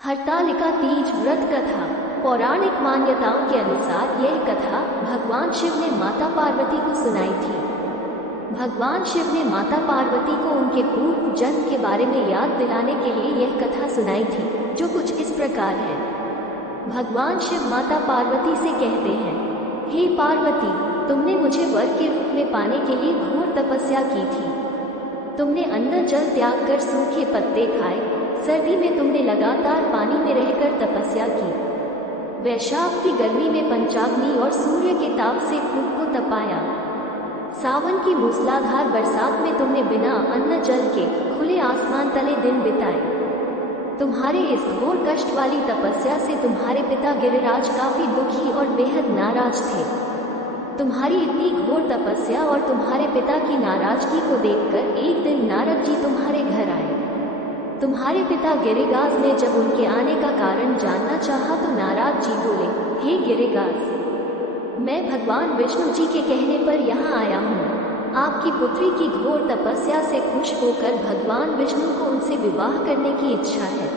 हरतालिका तीज व्रत कथा। पौराणिक मान्यताओं के अनुसार यह कथा भगवान शिव ने माता पार्वती को सुनाई थी। भगवान शिव ने माता पार्वती को उनके पूर्व जन्म के बारे में याद दिलाने के लिए यह कथा सुनाई थी, जो कुछ इस प्रकार है। भगवान शिव माता पार्वती से कहते हैं, हे पार्वती, तुमने मुझे वर के रूप में पाने के लिए घोर तपस्या की थी। तुमने अन्न जल त्याग कर सूखे पत्ते खाए। सर्दी में तुमने लगातार पानी में रहकर तपस्या की। वैशाख की गर्मी में पंचाग्नि और सूर्य के ताप से खुद को तपाया। सावन की मूसलाधार बरसात में तुमने बिना अन्न जल के खुले आसमान तले दिन बिताए। तुम्हारे इस घोर कष्ट वाली तपस्या से तुम्हारे पिता गिरिराज काफी दुखी और बेहद नाराज थे। तुम्हारी इतनी घोर तपस्या और तुम्हारे पिता की नाराजगी को देखकर एक दिन नारद जी तुम्हारे घर आए। तुम्हारे पिता गिरिराज ने जब उनके आने का कारण जानना चाहा तो नारद जी बोले, हे गिरिराज, मैं भगवान विष्णु जी के कहने पर यहाँ आया हूँ। आपकी पुत्री की घोर तपस्या से खुश होकर भगवान विष्णु को उनसे विवाह करने की इच्छा है।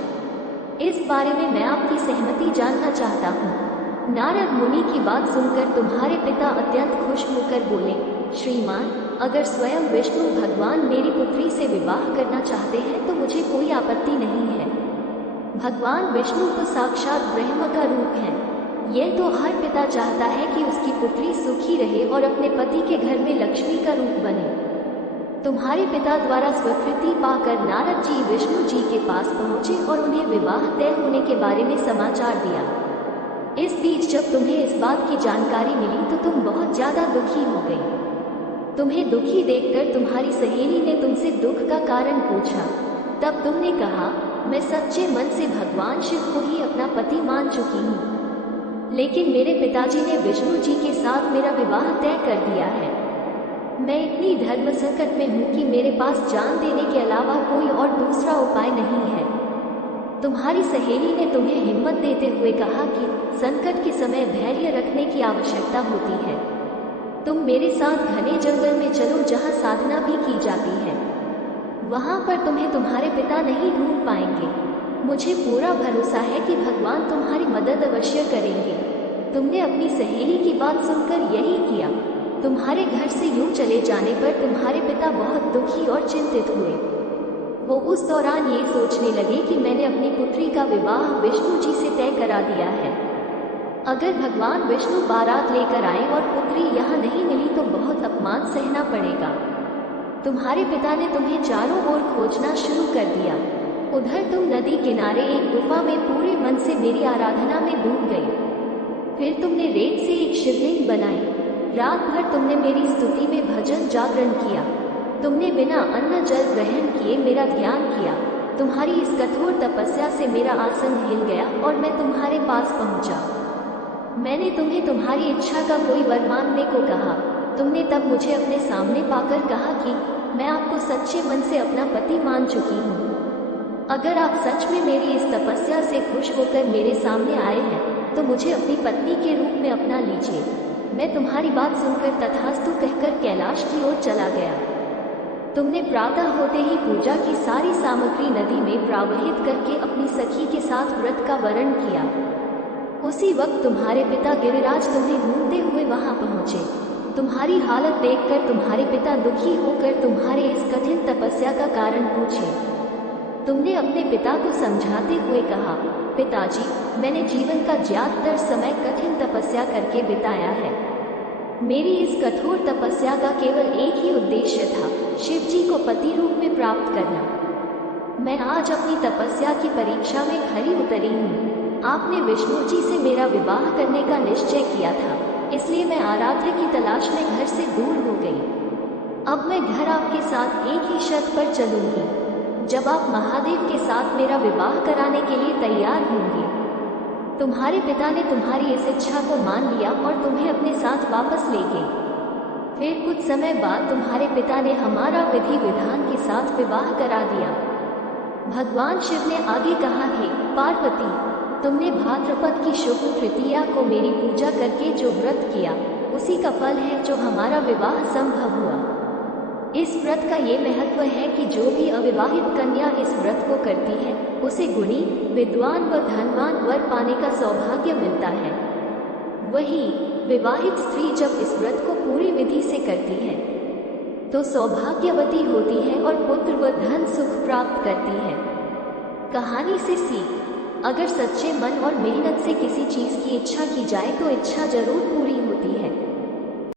इस बारे में मैं आपकी सहमति जानना चाहता हूँ। नारद मुनि की बात सुनकर तुम्हारे पिता अत्यंत खुश होकर बोले, श्रीमान, अगर स्वयं विष्णु भगवान मेरी पुत्री से विवाह करना चाहते हैं तो मुझे कोई आपत्ति नहीं है। भगवान विष्णु तो साक्षात ब्रह्म का रूप है। यह तो हर पिता चाहता है कि उसकी पुत्री सुखी रहे और अपने पति के घर में लक्ष्मी का रूप बने। तुम्हारे पिता द्वारा स्वीकृति पाकर नारद जी विष्णु जी के पास पहुंचे और उन्हें विवाह तय होने के बारे में समाचार दिया। इस बीच जब तुम्हें इस बात की जानकारी मिली तो तुम बहुत ज्यादा दुखी हो गई। तुम्हें दुखी देखकर तुम्हारी सहेली ने तुमसे दुख का कारण पूछा। तब तुमने कहा, मैं सच्चे मन से भगवान शिव को ही अपना पति मान चुकी हूँ, लेकिन मेरे पिताजी ने विष्णु जी के साथ मेरा विवाह तय कर दिया है। मैं इतनी धर्म संकट में हूँ कि मेरे पास जान देने के अलावा कोई और दूसरा उपाय नहीं है। तुम्हारी सहेली ने तुम्हें हिम्मत देते हुए कहा कि संकट के समय धैर्य रखने की आवश्यकता होती है। तुम मेरे साथ घने जंगल में चलो जहाँ साधना भी की जाती है। वहाँ पर तुम्हें तुम्हारे पिता नहीं ढूंढ पाएंगे। मुझे पूरा भरोसा है कि भगवान तुम्हारी मदद अवश्य करेंगे। तुमने अपनी सहेली की बात सुनकर यही किया। तुम्हारे घर से यूं चले जाने पर तुम्हारे पिता बहुत दुखी और चिंतित हुए। वो उस दौरान ये सोचने लगे कि मैंने अपनी पुत्री का विवाह विष्णु जी से तय करा दिया है। अगर भगवान विष्णु बारात लेकर आए और पुत्री यहाँ नहीं मिली तो बहुत अपमान सहना पड़ेगा। तुम्हारे पिता ने तुम्हें चारों ओर खोजना शुरू कर दिया। उधर तुम नदी किनारे एक गुफा में पूरे मन से मेरी आराधना में डूब गई। फिर तुमने रेत से एक शिवलिंग बनाई। रात भर तुमने मेरी स्तुति में भजन जागरण किया। तुमने बिना अन्न जल ग्रहण किए मेरा ध्यान किया। तुम्हारी इस कठोर तपस्या से मेरा आसन हिल गया और मैं तुम्हारे पास पहुंचा। मैंने तुम्हें तुम्हारी इच्छा का कोई वर मांगने को कहा। तुमने तब मुझे अपने सामने पाकर कहा कि मैं आपको सच्चे मन से अपना पति मान चुकी हूँ। अगर आप सच में मेरी इस तपस्या से खुश होकर मेरे सामने आए हैं तो मुझे अपनी पत्नी के रूप में अपना लीजिए। मैं तुम्हारी बात सुनकर तथास्तु कहकर कैलाश की ओर चला गया। तुमने प्रातः होते ही पूजा की सारी सामग्री नदी में प्रवाहित करके अपनी सखी के साथ व्रत का वर्ण किया। उसी वक्त तुम्हारे पिता गिरिराज तुम्हें ढूंढते हुए वहां पहुंचे। तुम्हारी हालत देखकर तुम्हारे पिता दुखी होकर तुम्हारे इस कठिन तपस्या का कारण पूछे। तुमने अपने पिता को समझाते हुए कहा, पिताजी, मैंने जीवन का ज्यादातर समय कठिन तपस्या करके बिताया है। मेरी इस कठोर तपस्या का केवल एक ही उद्देश्य था, शिव जी को पति रूप में प्राप्त करना। मैं आज अपनी तपस्या की परीक्षा में खरी उतरी हूँ। आपने विष्णु जी से मेरा विवाह करने का निश्चय किया था, इसलिए मैं आराध्य की तलाश में घर से दूर हो गई। अब मैं घर आपके साथ एक ही शर्त पर चलूंगी, जब आप महादेव के साथ मेरा विवाह कराने के लिए तैयार होंगे। तुम्हारे पिता ने तुम्हारी इस इच्छा को मान लिया और तुम्हें अपने साथ वापस ले गए। फिर कुछ समय बाद तुम्हारे पिता ने हमारा विधि विधान के साथ विवाह करा दिया। भगवान शिव ने आगे कहा, हे पार्वती, तुमने भाद्रपद की शुभ तृतीया को मेरी पूजा करके जो व्रत किया उसी का फल है जो हमारा विवाह संभव हुआ। इस व्रत का ये महत्व है कि जो भी अविवाहित कन्या इस व्रत को करती है उसे गुणी, विद्वान व धनवान वर पाने का सौभाग्य मिलता है। वहीं विवाहित स्त्री जब इस व्रत को पूरी विधि से करती है तो सौभाग्यवती होती है और पुत्र व धन सुख प्राप्त करती है। कहानी से सीख, अगर सच्चे मन और मेहनत से किसी चीज की इच्छा की जाए तो इच्छा जरूर पूरी होती है।